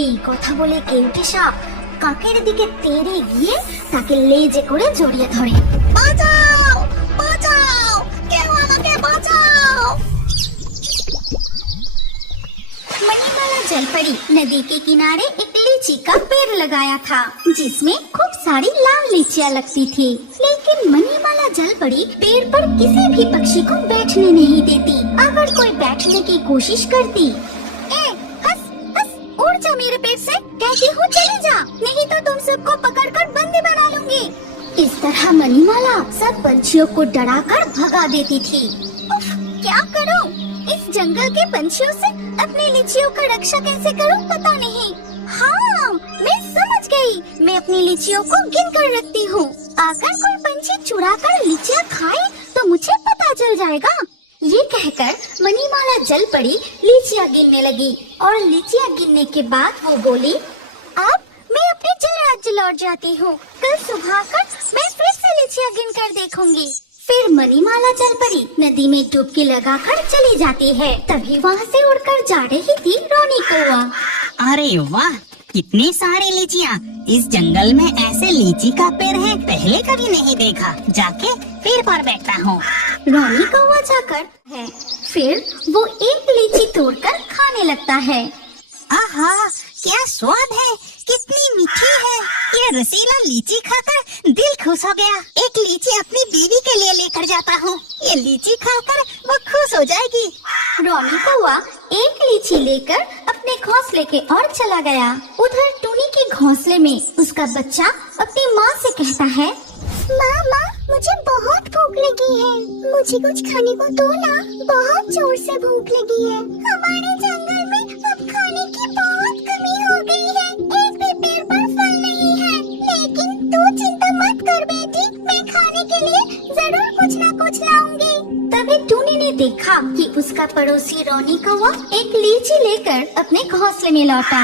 এই কথা বলে কেউটে সাপ কাকের দিকে তেড়ে গিয়ে তাকে লেজে করে জড়িয়ে ধরে। বাঁচাও বাঁচাও, কেউ আমাকে বাঁচাও। मणिमाला जलपरी नदी के किनारे एक लीची का पेड़ लगाया था जिसमें खूब सारी लाल लीचियां लगती थी, लेकिन मणिमाला जलपरी पेड़ पर किसी भी पक्षी को बैठने नहीं देती। अगर कोई बैठने की कोशिश करती, हंस हंस उड़ जा मेरे पेड़ से, कहती हूँ चली जा, नहीं तो तुम सबको पकड़कर बंदी बना लूंगी। इस तरह मणिमाला सब पंछियों को डराकर भगा देती थी। उफ, क्या करूँ? इस जंगल के पंछियों से अपनी लीचियों का रक्षा कैसे करूं पता नहीं। हाँ, मैं समझ गई, मैं अपनी लीचियों को गिन कर रखती हूँ। अगर कोई पंछी चुरा कर लीचियाँ खाए तो मुझे पता चल जाएगा। ये कहकर मणिमाला जलपरी लीचियाँ गिनने लगी और लीचियाँ गिनने के बाद वो बोली, अब मैं अपने जल राज्य लौट जाती हूँ। कल सुबह कर मैं फिर से लीचियाँ गिन कर देखूंगी। फिर मणिमाला जलपरी नदी में डुबकी लगाकर चली जाती है। तभी वहाँ से उड़कर जा रही थी रोनी कौवा। अरे वाह, कितनी सारी लीचियाँ! इस जंगल में ऐसे लीची का पेड़ है, पहले कभी नहीं देखा। जाके पेड़ पर बैठता हूँ। रोनी कौवा जाकर है, फिर वो एक लीची तोड़कर खाने लगता है। आहा, क्या स्वाद है, कितनी मीठी है। ये रसीला लीची खाकर दिल खुश हो गया। एक लीची अपनी बीवी के लिए लेकर जाता हूँ। ये लीची खाकर वो खुश हो जाएगी। रोनी कौवा एक लीची लेकर अपने घोंसले के ओर चला गया। उधर टूनी के घोंसले में उसका बच्चा अपनी माँ से कहता है, माँ माँ, मुझे बहुत भूख लगी है, मुझे कुछ खाने को दो ना, बहुत जोर से भूख लगी है। हमारे जंगल में अब खाने की बहुत कमी हो गई है, एक भी पेड़ पर फल नहीं है। लेकिन तू चिंता मत कर बेटी, मैं खाने के लिए जरूर कुछ ना कुछ लाऊंगी। तभी टूनी ने देखा कि उसका पड़ोसी रोनी कौवा एक लीची लेकर अपने घोंसले में लौटा।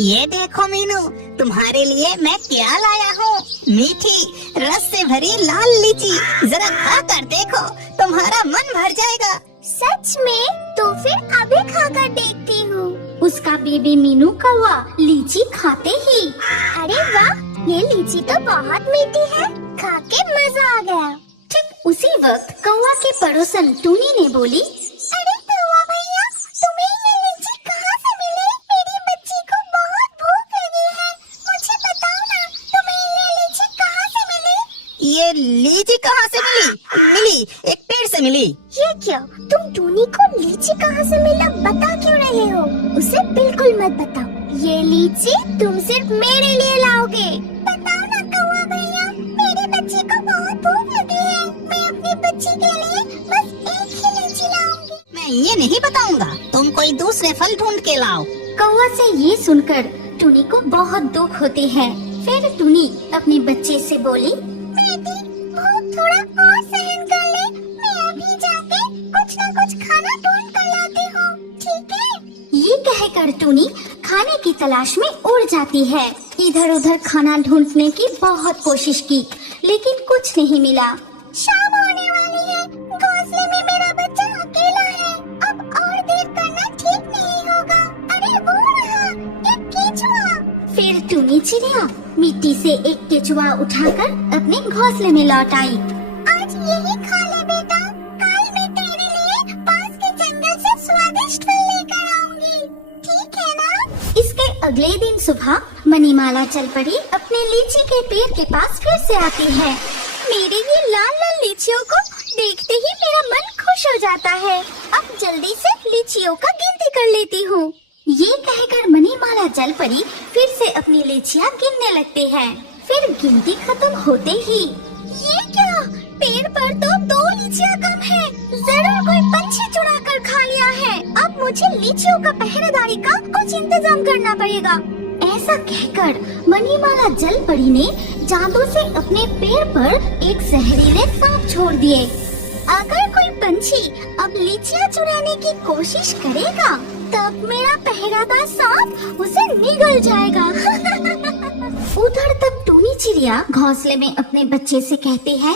ये देखो मीनू, तुम्हारे लिए मैं क्या लाया हूँ। मीठी रस से भरी लाल लीची, जरा खा कर देखो, तुम्हारा मन भर जाएगा। सच में? तो फिर अभी खाकर देखती हूँ। उसका बेबी मीनू कौवा लीची खाते ही, अरे वाह, ये लीची तो बहुत मीठी है, खा के मजा आ गया। ठीक उसी वक्त कौवा के पड़ोसन टूनी ने बोली, अरे कौवा भैया, तुम्हें ये लीची कहाँ से मिली? मेरी बच्ची को बहुत भूख लगी है, मुझे बताओ ना, तुम्हें ये लीची कहाँ से मिली? ये लीची कहाँ से मिली? एक पेड़ से मिली। ये क्या, तुम टूनी को लीची कहाँ से मिला बता क्यों रहे हो? उसे बिल्कुल मत बताओ, ये लीची तुम सिर्फ मेरे लिए लाओगे। बताओ ना कौवा भैया, मेरी बच्ची को बहुत भूख लगी है, मैं अपनी बच्ची के लिए बस एक ही लीची लाऊंगी। मैं ये नहीं बताऊंगा, तुम कोई दूसरे फल ढूंढ के लाओ। कौवा से ये सुनकर टूनी को बहुत दुख होती है। फिर टूनी अपने बच्चे से बोली, बेटी भूख थोड़ा और सहन कर ले, मैं अभी जाके कुछ ना कुछ खाना ढूंढ कर लाती हूँ, ठीक है? ये कहकर टूनी खाने की तलाश में उड़ जाती है। इधर उधर खाना ढूंढने की बहुत कोशिश की, लेकिन कुछ नहीं मिला। शाम होने वाली है, घोंसले में मेरा बच्चा अकेला है, अब और देर करना ठीक नहीं होगा। अरे वो रहा, एक केचुआ। फिर टूनी चिड़िया मिट्टी से एक केचुआ उठाकर अपने घोंसले में लौट आई। आज यही खा ले बेटा, कल मैं तेरे लिए पास के जंगल से स्वादिष्ट फल लेकर आऊंगी, ठीक है ना? इसके अगले दिन सुबह मणिमाला जलपरी अपने लीची के पेड़ के पास फिर से आती है। मेरी ये लाल लाल लीचियों को देखते ही मेरा मन खुश हो जाता है, अब जल्दी से लीचियों का गिनती कर लेती हूँ। ये कहकर मणिमाला जलपरी फिर से अपनी लीचियाँ गिनने लगते हैं। फिर गिनती खत्म होते ही, ये क्या, पेड़ पर तो 2 लीचियाँ कम है, जरूर कोई पंछी चुरा कर खा लिया है। अब मुझे लीचियों का पहरेदारी का कुछ इंतजाम करना पड़ेगा। ऐसा कहकर मणिमाला जलपरी ने जादू से अपने पेड़ पर एक जहरीले सांप छोड़ दिए। अगर कोई पंछी अब लीचियाँ चुराने की कोशिश करेगा, तब मेरा पहरेदार सांप उसे निगल जाएगा। उधर तक टूनी चिड़िया घोंसले में अपने बच्चे से कहती है,